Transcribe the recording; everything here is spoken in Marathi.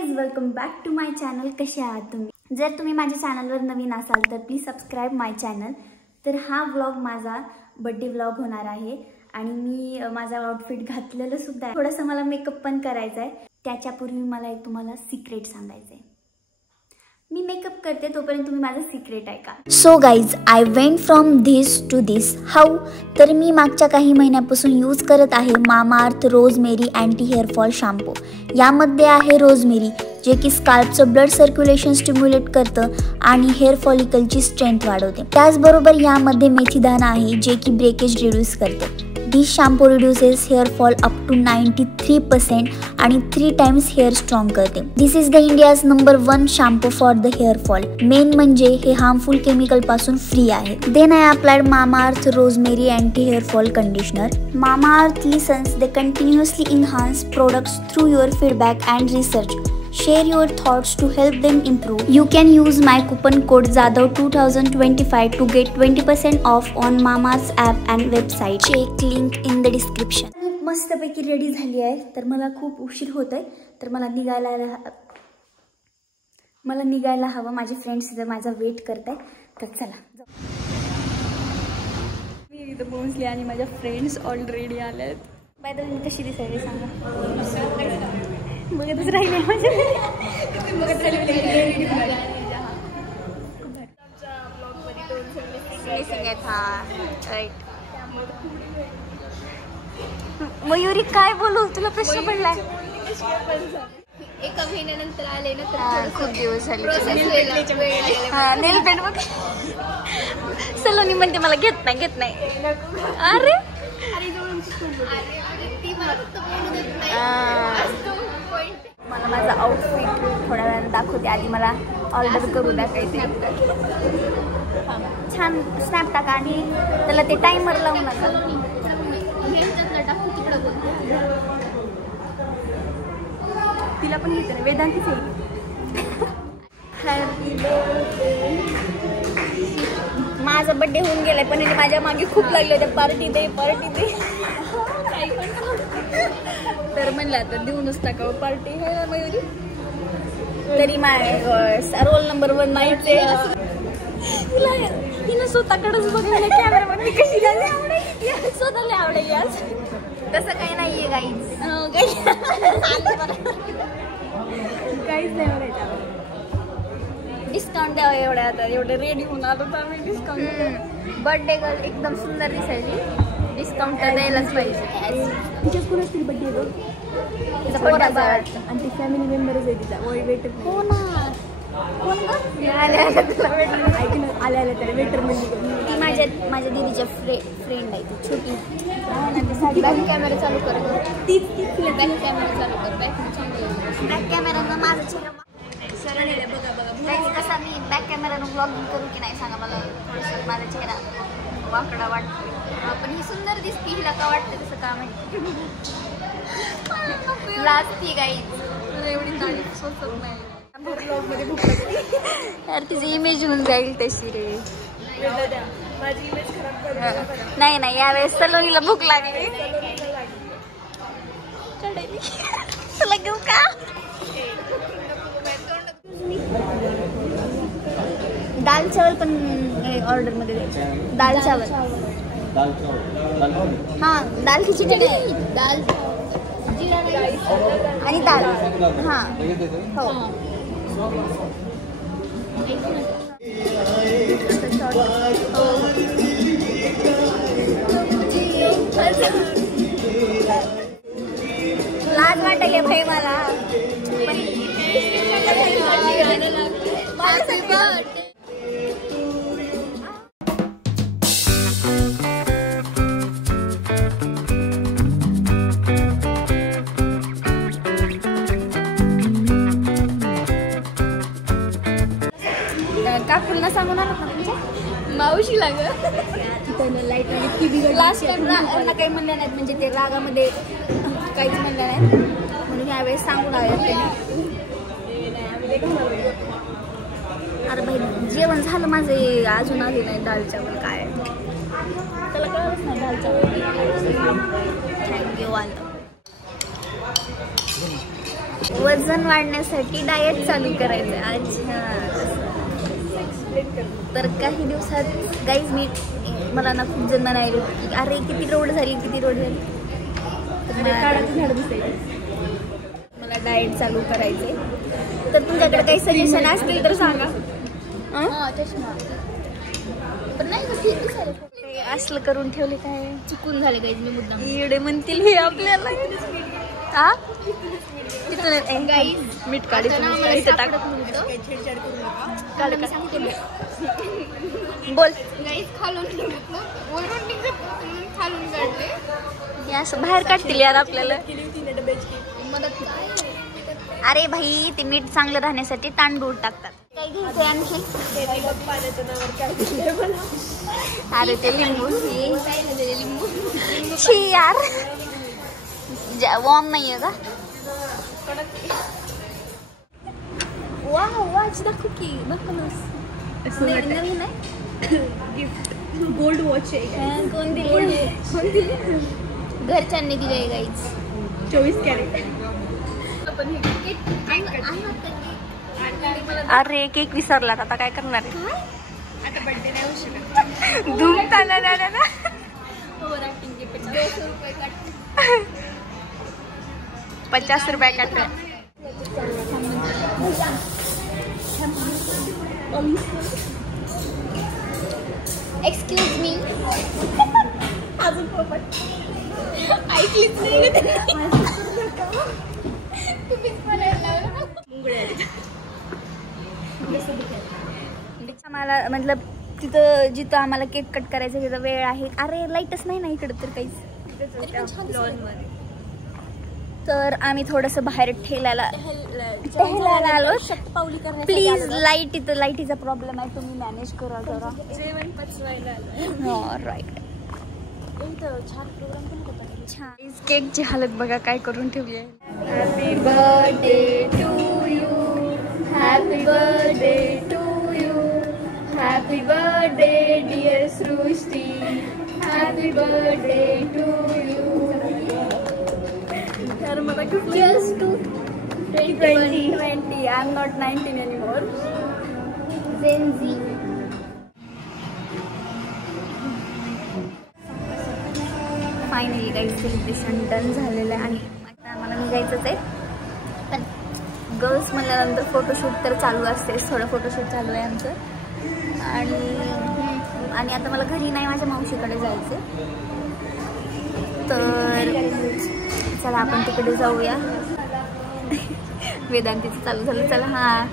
Guys, welcome back to my channel. कसे आहात तुम्ही? जर तुम्ही माझ्या चॅनलवर नवीन असाल तर प्लीज सबस्क्राईब माय चॅनल. तर हा व्लॉग माझा बर्थडे व्लॉग होणार आहे आणि मी माझा आउटफिट घातलेलं सुद्धा आहे. थोडंसं मला मेकअप पण करायचा आहे. त्याच्यापूर्वी मला एक तुम्हाला सिक्रेट सांगायचं आहे. मी मेकअप करते तोपर्यंत तुम्ही माझं सिक्रेट ऐका. So guys, I went from this to this. How? तर मी मागच्या काही महिन्यापासून यूज करत आहे Mamaearth rosemary anti hair fall shampoo. यामध्ये आहे रोजमेरी, जे की स्काल्पचं ब्लड सर्क्युलेशन स्टिम्युलेट करतं आणि हेअर फॉलिकलची स्ट्रेंथ वाढवते. त्याचबरोबर यामध्ये मेथीदाणा आहे, जे की ब्रेकेज रिड्यूस करते. This shampoo reduces hair fall up to 93% आणि 3 टाइम्स हेअर स्ट्रॉंग करते. This is the India's number 1 shampoo for the hair fall. Main म्हणजे हे हार्मफुल केमिकल पासून फ्री आहे. Then I applied Mamaearth rosemary anti hair fall conditioner. Mamaearth listens they continuously enhance products through your feedback and research. Share your thoughts to help them improve. You can use my coupon code JADAV 2025 to get 20% off on Mama's app and website. Check link in the description. खूप मस्तपैकी रेडी झाली आहे. तर मला खूप उशीर होतोय, तर मला निघायला हवं. माझे फ्रेंड्स इथं माझा वेट करताय. तर चला, मी इथं पोहोचली आणि माझ्या फ्रेंड्स ऑलरेडी आल्यात. बाय द वे, मी कशी दिसायली सांगा? बघतच राहिले माझ्या मयुरी. काय बोलू, तुला प्रश्न पडलाय? एका महिन्यानंतर आले ना, तर खूप दिवस झाले. नेल पेंट बघ, सलोनी म्हणते मला घेत नाही. अरे मला माझा आउटफिट थोड्या वेळाने दाखवते. आधी मला ऑर्डर करू द्या काहीतरी छान. स्नॅप टाका आणि त्याला ते टायमर लावून नका. तिला पण घेते ना, वेदांतीच माझा बर्थडे होऊन गेलाय, पण माझ्या मागे खूप लागले होते पार्टी दे. तर म्हणलं आता देऊनच टाकावं पार्टी. है ना मयुरी? तरी रोल नंबर 1 नाहीच आहे. तिनं स्वतःकडेच बघायला कॅमेरामध्ये कशी झाली स्वतःला आवडेल आज. तसं काही नाहीये गाईज, काहीच नाही आवडायचं. डिस्काउंट द्यावं एवढ्या. आता एवढं रेडी होऊन आलो तर आम्ही डिस्काउंट. बर्थडे गर्ल एकदम सुंदर दिसायची. डिस्काउंट तर द्यायलाच पाहिजे. तिच्याच कोणाच तरी बड्डे आहे तिचा पोराचा वाटतं आणि ती फॅमिली मेंबरच आहे तिचा. वेटर हो ना. कोण ग? आल्या त्याला वेटर म्हणजे ती माझ्या दीदीच्या फ्रेंड आहे. ती छोटी. बॅक कॅमेरा चालू कर. बॅक कॅमेरा चालू कर. बॅक कॅमेरानं माझा चेहरा कसा. मी बॅक कॅमेरानं ब्लॉगिंग करू की नाही सांगा मला? थोडंसं माझा चेहरा वाकडा वाटतो. पण ही सुंदर दिसती. हिला का वाटतं तसं का माहिती? लाजती गाई. एवढी तारीफ सोचत नाही. यार तिची इमेज होऊन जाईल तशी रे. माझी इमेज खराब नाही यावेळेस सलोनीला भूक लागली. तुला घेऊ का? दाल चावल पण ऑर्डर मध्ये द्यायचे. दाल चावल. हाँ, दाल खिचडी. दाल आणि दाल. हाँ हो. लाज वाटायले भाई मला. काकुलना सांगून आलो ना तुमच्या मावशी लाग लास्ट टाइम ना काही म्हणलं नाहीत. म्हणजे ते रागामध्ये काहीच म्हणलं नाहीत, म्हणून यावेळेस सांगून आले. अरे भाई, जेवण झालं माझं, अजून आले नाही. दाल चावल काय त्याला कळलंच नाही. दाल चावल थँक्यू आलं. वजन वाढण्यासाठी डाएट चालू करायचं. अच्छा. तर काही दिवसात गाईज मला ना खूप जण नाही की अरे किती रोड झाली. मला डाएट चालू करायचे. तर तुमच्याकडे काही सजेशन असतील तर सांगा. असलं करून ठेवले काय चुकून झाले काही मी मुद्दाम. एवढे म्हणतील हे आपल्याला. हा तिथून गाईज मीठ काढायचं बोल. गाईज खालून काढले. हे असं बाहेर काढतील यार आपल्याला. मदत. अरे भाई ते मीठ चांगलं राहण्यासाठी तांदूळ टाकतात. काय घ्यायचंय आणखी. अरे ते लिंबू. छी यार वॉर्म नाहीये का. वाच दाखव की नवीन आहे. गोल्ड वॉच आहे. कोण दिली. घरच्यांनी दिली आहे गाईज. 24 कॅरेट. अरे केक विसरला आता काय करणार आहे. आता बर्थडे नाही होऊ शकत. धूमताना ओव्हर ऍक्टिंग के 200 रुपये काट. 50 रुपये काट. Excuse me. अजून पोपट ऐकलीच नाही. आम्हाला मतलब तिथं जिथं आम्हाला केक कट करायचं तिथं वेळ आहे. अरे लाईटच नाही ना इकडं तर काहीच. तर आम्ही थोडंसं बाहेर ठेलायला आलो. प्लीज लाईटीचा प्रॉब्लेम आहे. तुम्ही मॅनेज करा जरा. जेवण पचवायला. राईट. छान प्रोग्राम पण होता. छान. केकची हालत बघा काय करून ठेवली आहे. Happy birthday to you. Happy birthday to you. Happy birthday dear Srishti. Happy birthday to you. तर मला just to 20. I'm not 19 anymore. Gen Z. Finally काही सेलिब्रेशन डन झालेलं आहे आणि आता आम्हाला निघायचंच आहे. पण गर्ल्स म्हणल्यानंतर फोटोशूट तर चालू असते. थोडं फोटोशूट चालू आहे आमचं. आणि आता मला घरी नाही माझ्या मावशीकडे जायचं. तर चला आपण तिकडे जाऊया. वेदांतीचं चालू झालं. चला. हा